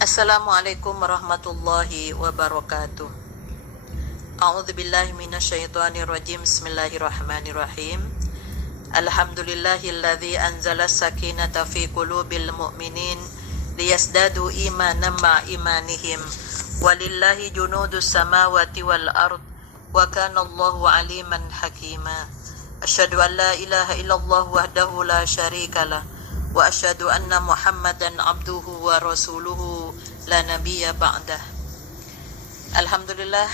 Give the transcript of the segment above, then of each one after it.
Assalamualaikum warahmatullahi wabarakatuh. A'udzubillahi minasyaitonirrajim. Bismillahirrahmanirrahim. Alhamdulillahilladzi anzala sakinata fi qulubil mu'minin liyasdadu imanan ma imanihim. Walillahi junudus samawati wal ard wa kana Allahu aliman hakima. Asyhadu an la ilaha illallah wahdahu la syarikalah wa asyhadu anna Muhammadan abduhu wa rasuluhu la nabiyya ba'dah. Alhamdulillah,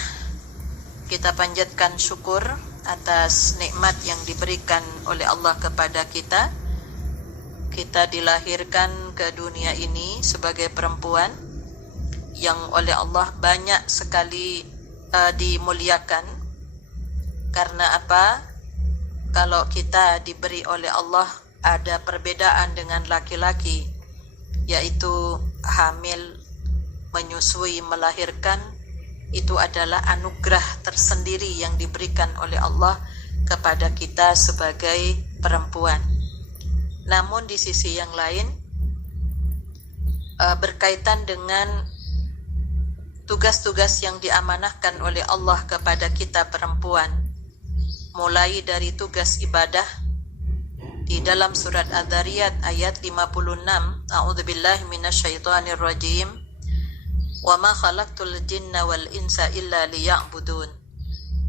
kita panjatkan syukur atas nikmat yang diberikan oleh Allah kepada kita. Kita dilahirkan ke dunia ini sebagai perempuan yang oleh Allah banyak sekali dimuliakan. Karena apa? Kalau kita diberi oleh Allah ada perbedaan dengan laki-laki, yaitu hamil, menyusui, melahirkan, itu adalah anugerah tersendiri yang diberikan oleh Allah kepada kita sebagai perempuan. Namun di sisi yang lain, berkaitan dengan tugas-tugas yang diamanahkan oleh Allah kepada kita perempuan, mulai dari tugas ibadah. Di dalam surat Adz-Dzariyat ayat 56, A'udzubillahi minasyaitonirrajim. Wa ma khalaqtul jinna wal insa illa liya'budun.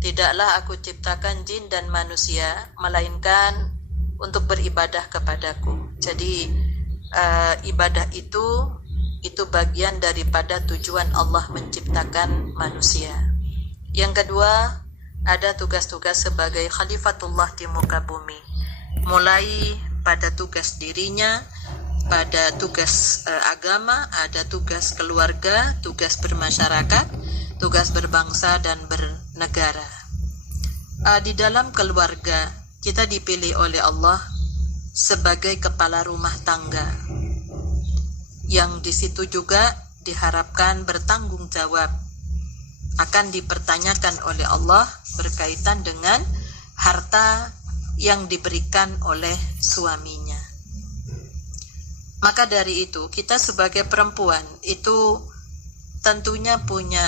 Tidaklah aku ciptakan jin dan manusia melainkan untuk beribadah kepadaku. Jadi ibadah itu bagian daripada tujuan Allah menciptakan manusia. Yang kedua, ada tugas-tugas sebagai khalifatullah di muka bumi. Mulai pada tugas dirinya, pada tugas agama, ada tugas keluarga, tugas bermasyarakat, tugas berbangsa dan bernegara. Di dalam keluarga, kita dipilih oleh Allah sebagai kepala rumah tangga, yang di situ juga diharapkan bertanggung jawab, akan dipertanyakan oleh Allah berkaitan dengan harta yang diberikan oleh suaminya. Maka dari itu, kita sebagai perempuan itu tentunya punya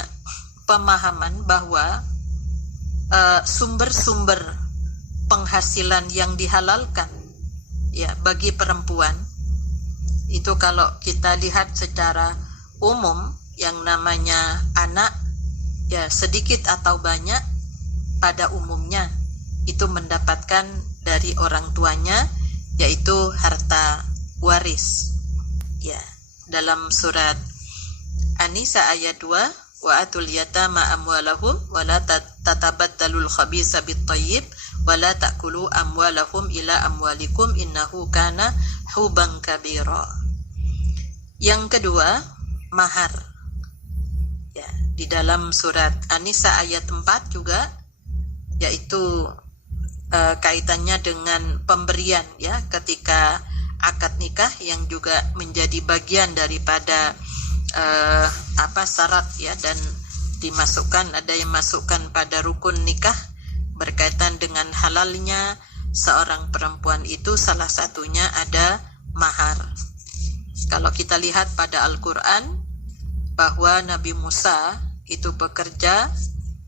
pemahaman bahwa sumber-sumber penghasilan yang dihalalkan ya bagi perempuan itu, kalau kita lihat secara umum, yang namanya anak ya sedikit atau banyak pada umumnya itu mendapatkan dari orang tuanya, yaitu harta waris. Ya, dalam surat An-Nisa ayat 2, wa atul yatama amwalahum wa la tatabaddalul khabisa bit-thayyib wa la ta'kulu amwalahum ila amwalikum innahu kana huban kabira. Yang kedua, mahar. Ya, di dalam surat An-Nisa ayat 4 juga, yaitu kaitannya dengan pemberian ya ketika akad nikah, yang juga menjadi bagian daripada syarat ya, dan dimasukkan, ada yang masukkan pada rukun nikah berkaitan dengan halalnya seorang perempuan itu, salah satunya ada mahar. Kalau kita lihat pada Al-Quran bahwa Nabi Musa itu bekerja,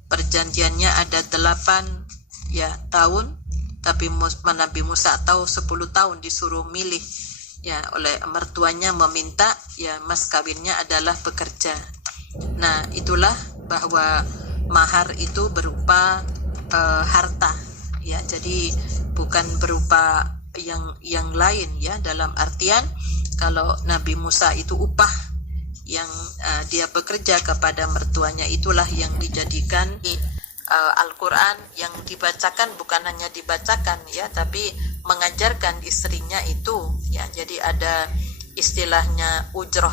perjanjiannya ada 8 tahun, tapi Nabi Musa tahu 10 tahun disuruh milih ya oleh mertuanya, meminta ya mas kawinnya adalah bekerja. Nah, itulah bahwa mahar itu berupa harta ya, jadi bukan berupa yang lain ya, dalam artian kalau Nabi Musa itu upah yang dia bekerja kepada mertuanya, itulah yang dijadikan Al-Quran yang dibacakan, bukan hanya dibacakan ya, tapi mengajarkan istrinya itu ya. Jadi ada istilahnya ujroh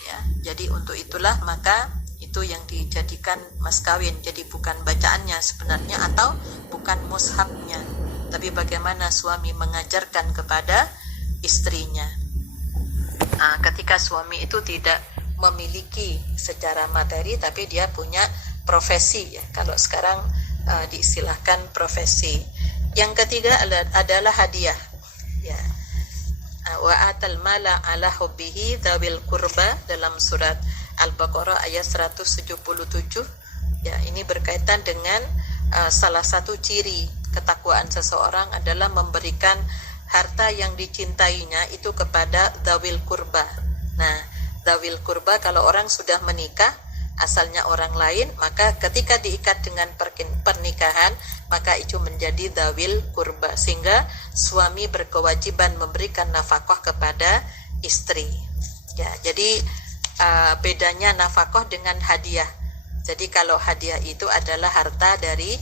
ya. Jadi untuk itulah maka itu yang dijadikan mas kawin. Jadi bukan bacaannya sebenarnya atau bukan mushafnya, tapi bagaimana suami mengajarkan kepada istrinya. Ketika suami itu tidak memiliki secara materi, tapi dia punya profesi ya, kalau sekarang diistilahkan profesi. Yang ketiga adalah hadiah ya. Wa atal mala ala hubbihi dzawil qurba dalam surat Al-Baqarah ayat 177 ya. Ini berkaitan dengan salah satu ciri ketakwaan seseorang adalah memberikan harta yang dicintainya itu kepada dzawil qurba. Nah, dzawil qurba kalau orang sudah menikah asalnya orang lain, maka ketika diikat dengan pernikahan maka itu menjadi dzawil qurba, sehingga suami berkewajiban memberikan nafkah kepada istri ya. Jadi bedanya nafkah dengan hadiah. Jadi kalau hadiah itu adalah harta dari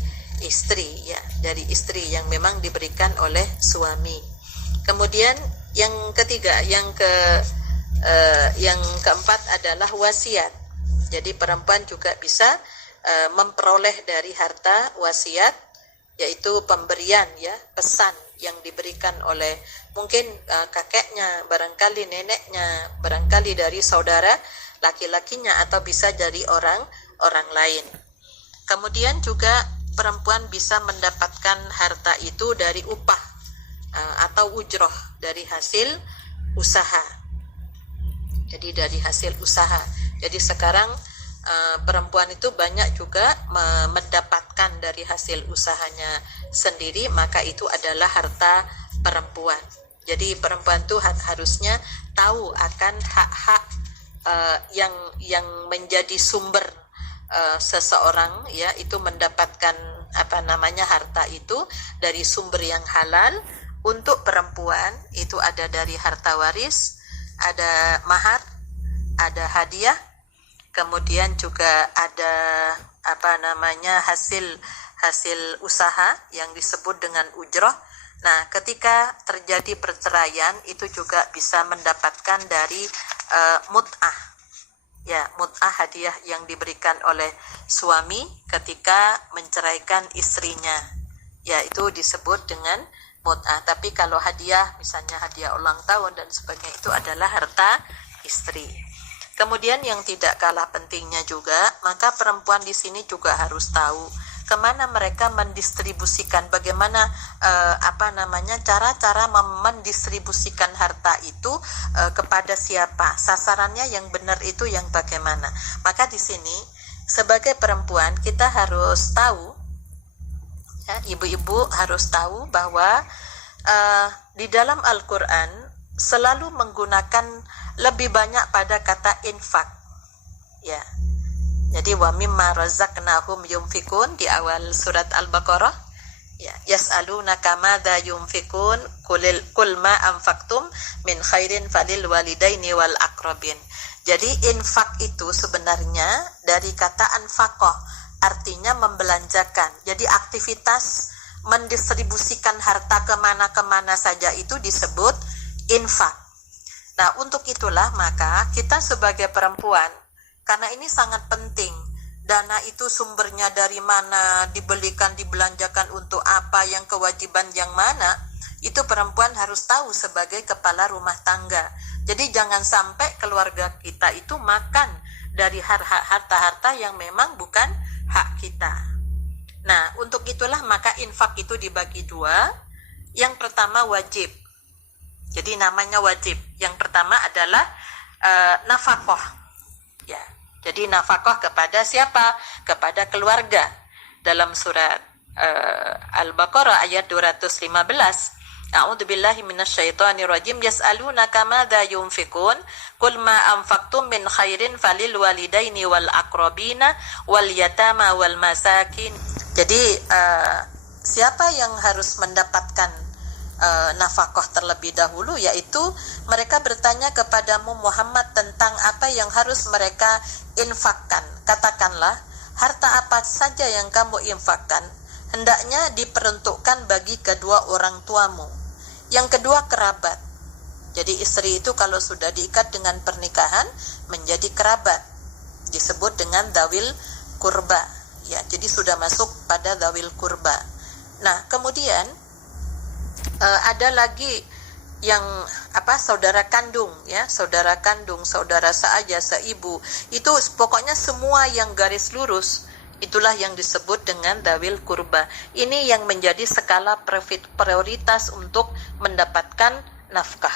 istri ya, dari istri yang memang diberikan oleh suami. Kemudian yang ketiga, yang keempat adalah wasiat. Jadi perempuan juga bisa memperoleh dari harta wasiat, yaitu pemberian ya, pesan yang diberikan oleh mungkin kakeknya, barangkali neneknya, barangkali dari saudara laki-lakinya, atau bisa dari orang lain. Kemudian juga perempuan bisa mendapatkan harta itu dari upah atau ujroh, dari hasil usaha. Jadi dari hasil usaha. Jadi sekarang perempuan itu banyak juga mendapatkan dari hasil usahanya sendiri, maka itu adalah harta perempuan. Jadi perempuan itu harusnya tahu akan hak-hak yang menjadi sumber seseorang ya, itu mendapatkan harta itu dari sumber yang halal. Untuk perempuan itu ada dari harta waris, ada mahar, ada hadiah, kemudian juga ada hasil usaha yang disebut dengan ujroh. Nah, ketika terjadi perceraian itu juga bisa mendapatkan dari mut'ah ya, mut'ah, hadiah yang diberikan oleh suami ketika menceraikan istrinya ya, itu disebut dengan mut'ah. Tapi kalau hadiah, misalnya hadiah ulang tahun dan sebagainya, itu adalah harta istri. Kemudian yang tidak kalah pentingnya juga, maka perempuan di sini juga harus tahu kemana mereka mendistribusikan, bagaimana cara-cara mendistribusikan harta itu kepada siapa, sasarannya yang benar itu yang bagaimana. Maka di sini sebagai perempuan kita harus tahu ya, ibu-ibu harus tahu bahwa di dalam Al-Quran selalu menggunakan lebih banyak pada kata infak ya. Jadi wa mimma razaqnahum yunfikun di awal surat Al-Baqarah ya, yas'alunaka madza yunfikun qul ma anfaqtum min khairin falil walidaini wal aqrabin. Jadi infak itu sebenarnya dari kata anfaqah, artinya membelanjakan. Jadi aktivitas mendistribusikan harta kemana-kemana saja itu disebut infak. Nah, untuk itulah maka kita sebagai perempuan, karena ini sangat penting, dana itu sumbernya dari mana, dibelanjakan untuk apa, yang kewajiban yang mana, itu perempuan harus tahu sebagai kepala rumah tangga. Jadi jangan sampai keluarga kita itu makan dari harta-harta yang memang bukan hak kita. Nah, untuk itulah maka infak itu dibagi dua. Yang pertama wajib. Jadi namanya wajib. Yang pertama adalah nafkah. Ya. Jadi nafkah kepada siapa? Kepada keluarga. Dalam surat Al-Baqarah ayat 215. A'udzubillahi minasyaitonirrajim, yas'alunaka madza yunfikun qul ma anfaqtum min khairin falil walidaini wal aqrabina wal yatama wal masakin. Jadi siapa yang harus mendapatkan nafkah terlebih dahulu, yaitu mereka bertanya kepadamu Muhammad tentang apa yang harus mereka infakkan. Katakanlah, harta apa saja yang kamu infakkan hendaknya diperuntukkan bagi kedua orang tuamu. Yang kedua kerabat. Jadi istri itu kalau sudah diikat dengan pernikahan menjadi kerabat, disebut dengan dzawil qurba. Ya, jadi sudah masuk pada dzawil qurba. Nah, kemudian ada lagi yang saudara kandung ya, saudara kandung, saudara seayah, seibu, itu pokoknya semua yang garis lurus Itulah yang disebut dengan dawil kurba. Ini yang menjadi skala prioritas untuk mendapatkan nafkah.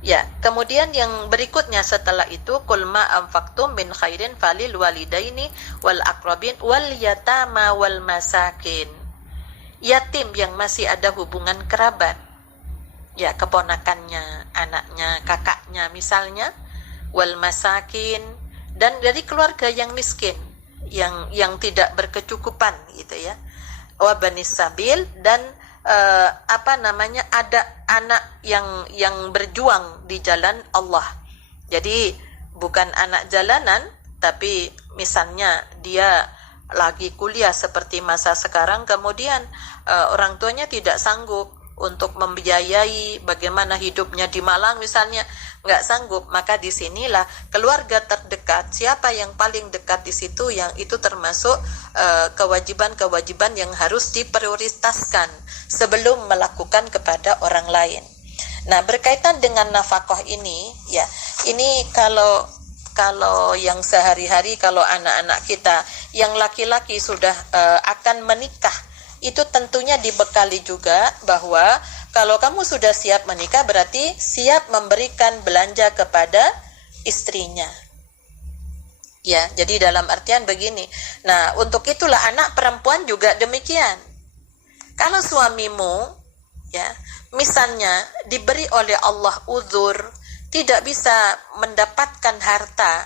Ya, kemudian yang berikutnya setelah itu, qul ma anfaqtum min khairin falil walidaini wal aqrabin wal yatama wal masakin. Yatim yang masih ada hubungan kerabat, ya keponakannya, anaknya, kakaknya misalnya, wal masakin, dan dari keluarga yang miskin, yang tidak berkecukupan gitu ya, wa banis sabil, dan ada anak yang berjuang di jalan Allah. Jadi bukan anak jalanan, tapi misalnya dia lagi kuliah seperti masa sekarang, kemudian orang tuanya tidak sanggup untuk membiayai bagaimana hidupnya di Malang misalnya, nggak sanggup, maka disinilah keluarga terdekat, siapa yang paling dekat di situ, yang itu termasuk kewajiban-kewajiban yang harus diprioritaskan sebelum melakukan kepada orang lain. Nah, berkaitan dengan nafkah ini, ya, ini kalau yang sehari-hari, kalau anak-anak kita yang laki-laki sudah akan menikah, itu tentunya dibekali juga bahwa kalau kamu sudah siap menikah, berarti siap memberikan belanja kepada istrinya. Ya, jadi dalam artian begini. Nah, untuk itulah anak perempuan juga demikian. Kalau suamimu, ya, misalnya diberi oleh Allah uzur, tidak bisa mendapatkan harta,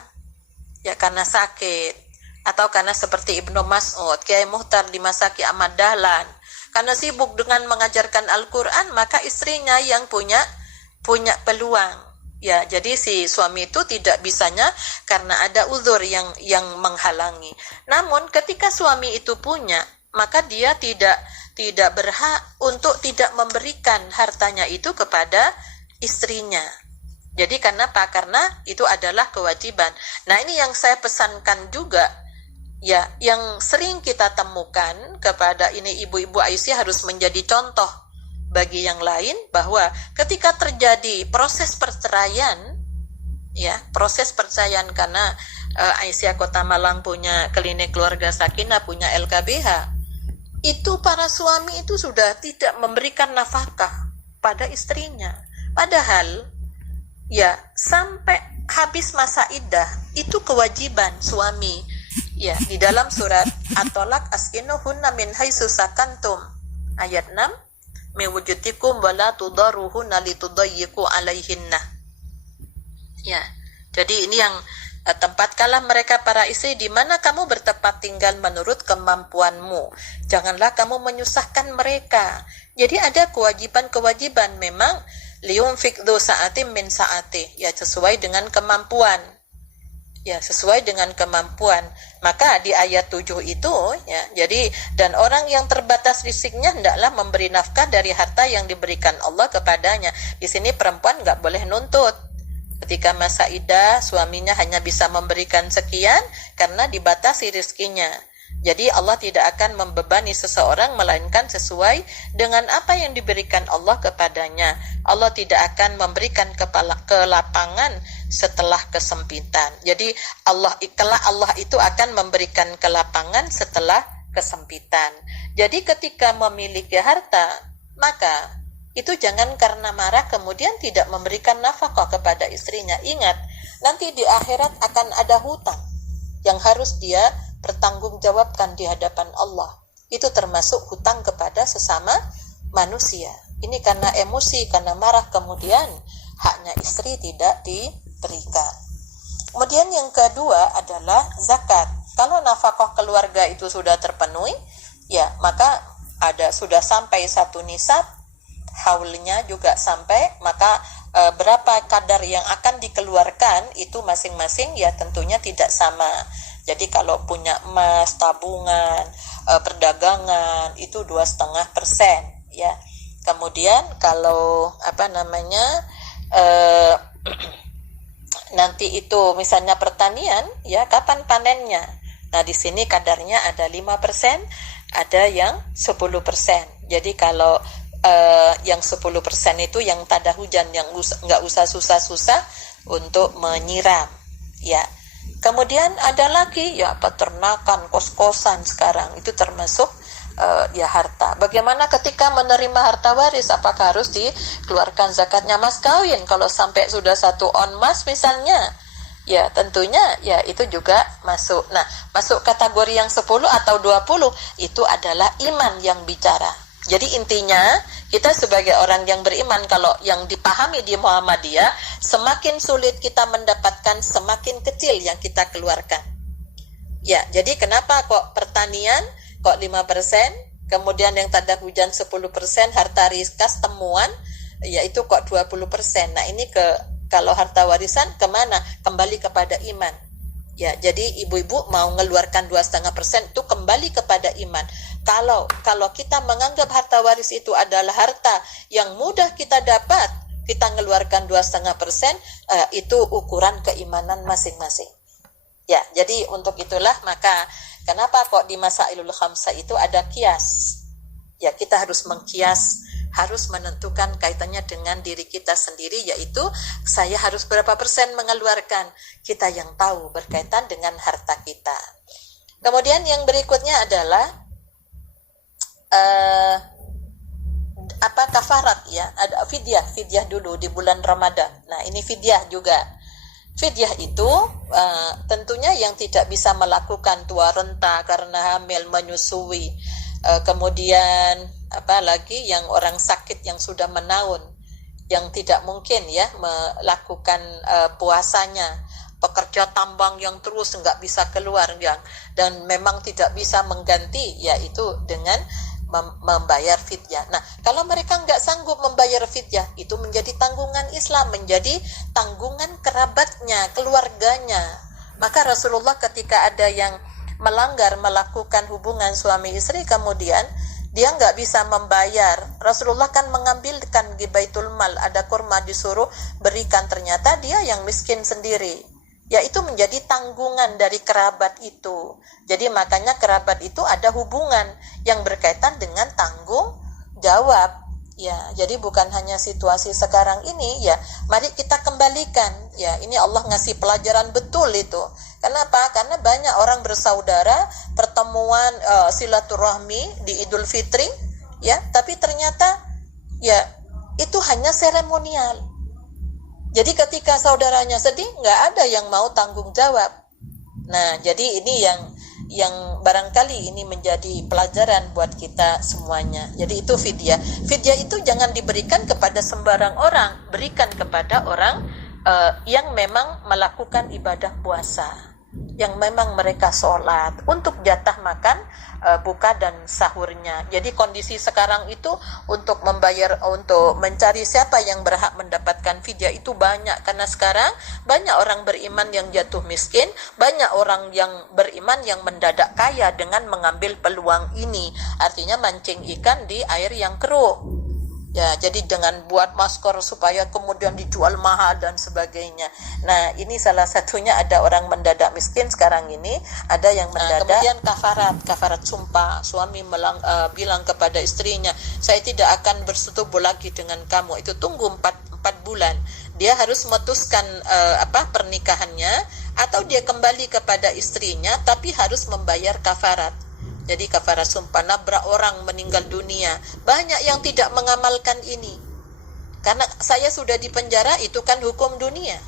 ya karena sakit, atau karena seperti Ibnu Mas'ud, Kiai Muhtar di Masaki Ahmad Dahlan, karena sibuk dengan mengajarkan Al-Quran, maka istrinya yang punya peluang. Ya, jadi si suami itu tidak bisanya karena ada uzur yang menghalangi. Namun ketika suami itu punya, maka dia tidak berhak untuk tidak memberikan hartanya itu kepada istrinya. Jadi kenapa? Karena itu adalah kewajiban. Nah, ini yang saya pesankan juga, ya, yang sering kita temukan kepada ini ibu-ibu Aisyah harus menjadi contoh bagi yang lain, bahwa ketika terjadi proses perceraian, ya, proses perceraian karena Aisyah Kota Malang punya klinik keluarga Sakinah, punya LKBH, itu para suami itu sudah tidak memberikan nafkah pada istrinya. Padahal, ya, sampai habis masa iddah itu kewajiban suami. Ya, di dalam surat At-Tolak, askinuhunna min haitsu sakantum, ayat 6, mewujutikum wala tudaruhunna litudayyiqu alaihinna. Ya, jadi ini yang tempatkanlah mereka para istri di mana kamu bertempat tinggal menurut kemampuanmu. Janganlah kamu menyusahkan mereka. Jadi ada kewajiban-kewajiban memang, liyunfik dzu sa'atin min sa'ati, ya, sesuai dengan kemampuan. Ya, sesuai dengan kemampuan. Maka di ayat 7 itu, ya, jadi dan orang yang terbatas rezekinya hendaklah memberi nafkah dari harta yang diberikan Allah kepadanya. Di sini perempuan nggak boleh nuntut. Ketika masa iddah, suaminya hanya bisa memberikan sekian karena dibatasi rezekinya. Jadi Allah tidak akan membebani seseorang melainkan sesuai dengan apa yang diberikan Allah kepadanya. Allah tidak akan memberikan kelapangan setelah kesempitan. Jadi Allah itu akan memberikan kelapangan setelah kesempitan. Jadi ketika memiliki harta, maka itu jangan karena marah kemudian tidak memberikan nafkah kepada istrinya. Ingat, nanti di akhirat akan ada hutang yang harus dia pertanggungjawabkan di hadapan Allah. Itu termasuk hutang kepada sesama manusia. Ini karena emosi, karena marah, kemudian haknya istri tidak diberikan. Kemudian yang kedua adalah zakat. Kalau nafkah keluarga itu sudah terpenuhi, ya, maka sudah sampai satu nisab, haulnya juga sampai, maka berapa kadar yang akan dikeluarkan itu masing-masing ya tentunya tidak sama. Jadi kalau punya emas, tabungan, perdagangan itu 2,5%, ya. Kemudian kalau nanti itu misalnya pertanian, ya, kapan panennya? Nah, di sini kadarnya ada 5%, ada yang 10%. Jadi kalau yang 10% itu yang tada hujan, yang nggak usah susah-susah untuk menyiram, ya. Kemudian ada lagi ya peternakan, kos-kosan sekarang itu termasuk ya harta. Bagaimana ketika menerima harta waris, apakah harus dikeluarkan zakatnya mas kawin kalau sampai sudah 1 on mas misalnya? Ya tentunya ya itu juga masuk. Nah, masuk kategori yang 10 atau 20 itu adalah iman yang bicara. Jadi intinya kita sebagai orang yang beriman, kalau yang dipahami di Muhammadiyah, semakin sulit kita mendapatkan, semakin kecil yang kita keluarkan. Ya, jadi kenapa kok pertanian kok 5%, kemudian yang tanda hujan 10%, harta riskas temuan yaitu kok 20%. Nah, ini kalau harta warisan kemana? Kembali kepada iman. Ya, jadi ibu-ibu mau ngeluarkan 2,5% itu kembali kepada iman. Kalau kita menganggap harta waris itu adalah harta yang mudah kita dapat, kita ngeluarkan 2,5%, itu ukuran keimanan masing-masing. Ya, jadi untuk itulah maka kenapa kok di Masailul Khamsah itu ada kias. Ya, kita harus mengkias, harus menentukan kaitannya dengan diri kita sendiri, yaitu saya harus berapa persen mengeluarkan. Kita yang tahu berkaitan dengan harta kita. Kemudian yang berikutnya adalah kafarat ya, ada fidyah dulu di bulan Ramadan. Nah, ini fidyah juga. Fidyah itu tentunya yang tidak bisa melakukan tua renta karena hamil, menyusui, kemudian apalagi yang orang sakit yang sudah menaun, yang tidak mungkin ya melakukan puasanya, pekerja tambang yang terus nggak bisa keluar dan memang tidak bisa mengganti, yaitu dengan membayar fidyah. Nah, kalau mereka nggak sanggup membayar fidyah, itu menjadi tanggungan Islam, menjadi tanggungan kerabatnya, keluarganya. Maka Rasulullah ketika ada yang melanggar melakukan hubungan suami istri, kemudian dia nggak bisa membayar, Rasulullah kan mengambilkan di Baitul Mal, ada kurma disuruh berikan, ternyata dia yang miskin sendiri. Ya, itu menjadi tanggungan dari kerabat itu. Jadi makanya kerabat itu ada hubungan yang berkaitan dengan tanggung jawab. Ya, jadi bukan hanya situasi sekarang ini, ya mari kita kembalikan. Ya, ini Allah ngasih pelajaran betul itu. Kenapa? Karena banyak orang bersaudara, pertemuan silaturahmi di Idul Fitri, ya, tapi ternyata ya itu hanya seremonial. Jadi ketika saudaranya sedih, nggak ada yang mau tanggung jawab. Nah, jadi ini yang barangkali ini menjadi pelajaran buat kita semuanya. Jadi itu fidyah. Fidyah itu jangan diberikan kepada sembarang orang, berikan kepada orang yang memang melakukan ibadah puasa, yang memang mereka sholat untuk jatah makan buka dan sahurnya. Jadi kondisi sekarang itu untuk mencari siapa yang berhak mendapatkan fidyah itu banyak, karena sekarang banyak orang beriman yang jatuh miskin, banyak orang yang beriman yang mendadak kaya dengan mengambil peluang ini, artinya mancing ikan di air yang keruh. Ya, jadi dengan buat masker supaya kemudian dijual mahal dan sebagainya. Nah, ini salah satunya ada orang mendadak miskin sekarang ini, ada yang mendadak. Kemudian kafarat sumpah, suami bilang kepada istrinya, saya tidak akan bersetubuh lagi dengan kamu. Itu tunggu 4 bulan. Dia harus memutuskan pernikahannya, atau dia kembali kepada istrinya tapi harus membayar kafarat. Jadi kafarat sumpah, nabrak orang meninggal dunia. Banyak yang tidak mengamalkan ini. Karena saya sudah di penjara, itu kan hukum dunia.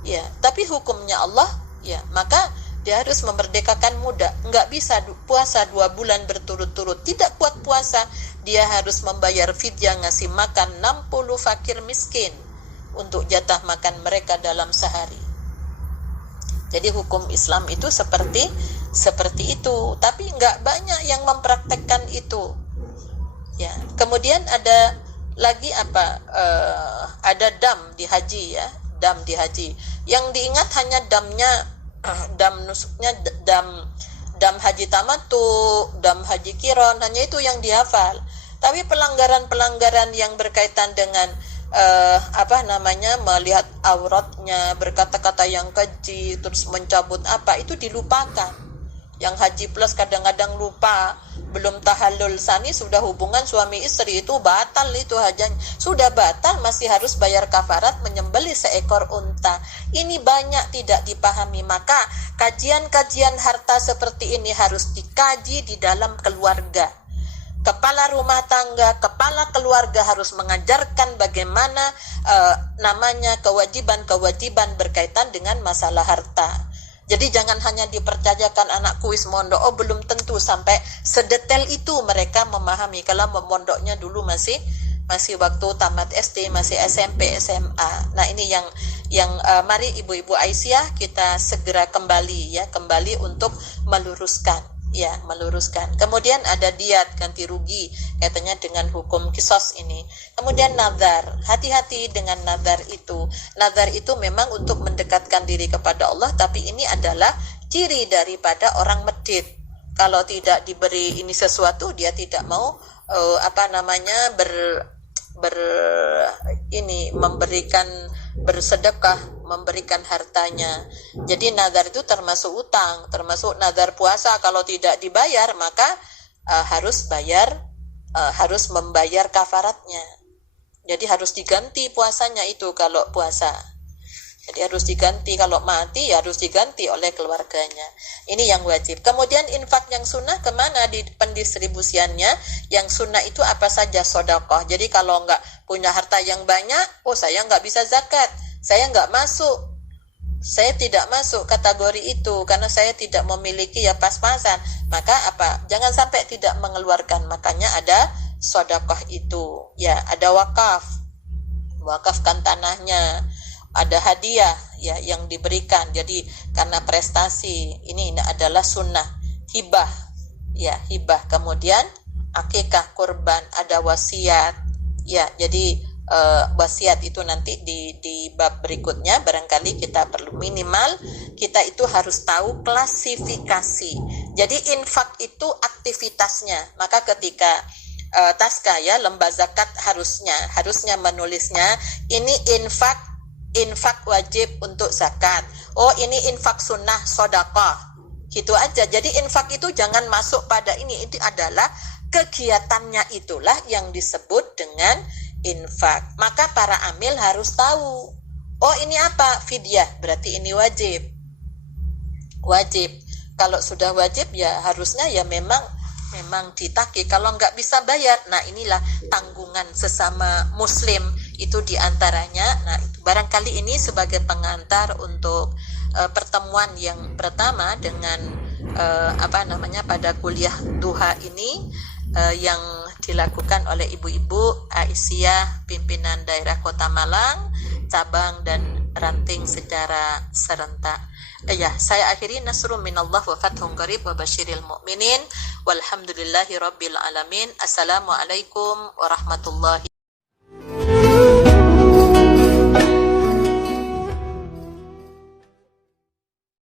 Ya, tapi hukumnya Allah, ya, maka dia harus memerdekakan muda. Enggak bisa puasa 2 bulan berturut-turut. Tidak kuat puasa, dia harus membayar fidyah, ngasih makan 60 fakir miskin untuk jatah makan mereka dalam sehari. Jadi hukum Islam itu seperti itu, tapi nggak banyak yang mempraktekkan itu. Ya, kemudian ada lagi ada dam di haji ya, dam di haji. Yang diingat hanya dam nusuknya, dam haji tamatu, dam haji kiron, hanya itu yang dihafal. Tapi pelanggaran-pelanggaran yang berkaitan dengan melihat auratnya, berkata-kata yang keji, terus mencabut itu dilupakan. yang haji plus kadang-kadang lupa, belum tahallul sani sudah hubungan suami istri, itu batal, itu hajanya sudah batal, masih harus bayar kafarat menyembelih seekor unta. Ini banyak tidak dipahami. Maka kajian-kajian harta seperti ini harus dikaji di dalam keluarga. Kepala rumah tangga, kepala keluarga harus mengajarkan bagaimana namanya kewajiban-kewajiban berkaitan dengan masalah harta. Jadi jangan hanya dipercayakan anak kuis mondok, oh belum tentu sampai sedetail itu mereka memahami. Kalau mondoknya dulu masih waktu tamat SD, masih SMP, SMA. Nah ini yang mari ibu-ibu Aisyah kita segera kembali untuk meluruskan. Kemudian ada diat, ganti rugi, katanya dengan hukum kisos ini. Kemudian nazar, hati-hati dengan nazar itu. Nazar itu memang untuk mendekatkan diri kepada Allah, tapi ini adalah ciri daripada orang medit. Kalau tidak diberi ini sesuatu, dia tidak mau bersedekah, memberikan hartanya. Jadi nazar itu termasuk utang, termasuk nazar puasa, kalau tidak dibayar maka harus membayar kafaratnya. Jadi harus diganti puasanya itu kalau puasa. Jadi harus diganti, kalau mati ya harus diganti oleh keluarganya. Ini yang wajib. Kemudian infak yang sunnah kemana di pendistribusiannya? Yang sunnah itu apa saja? Sedekah. Jadi kalau nggak punya harta yang banyak, oh saya nggak bisa zakat, saya nggak masuk, saya tidak masuk kategori itu karena saya tidak memiliki ya pas-pasan. Maka apa? Jangan sampai tidak mengeluarkan. Makanya ada sedekah itu. Ya, ada wakaf. Wakafkan tanahnya. Ada hadiah ya yang diberikan. Jadi karena prestasi ini adalah sunnah. Hibah ya, hibah. Kemudian akikah, kurban, ada wasiat ya. Jadi wasiat itu nanti di bab berikutnya barangkali kita perlu, minimal kita itu harus tahu klasifikasi. Jadi infak itu aktivitasnya. Maka ketika taska ya lembah zakat harusnya menulisnya ini infak wajib untuk zakat. Oh ini infak sunnah sedekah. Gitu aja. Jadi infak itu jangan masuk pada ini adalah kegiatannya, itulah yang disebut dengan infak. Maka para amil harus tahu. Oh ini apa? Fidyah. Berarti ini wajib. Wajib. Kalau sudah wajib ya harusnya ya memang ditagih. Kalau nggak bisa bayar, nah inilah tanggungan sesama muslim itu diantaranya. Nah barangkali ini sebagai pengantar untuk pertemuan yang pertama dengan pada kuliah duha ini yang dilakukan oleh ibu-ibu Aisyah, pimpinan daerah Kota Malang, cabang dan ranting secara serentak. Saya akhiri, nasrun minallah wa fathun qarib wa basyiril mu'minin walhamdulillahi rabbil alamin. Assalamualaikum warahmatullahi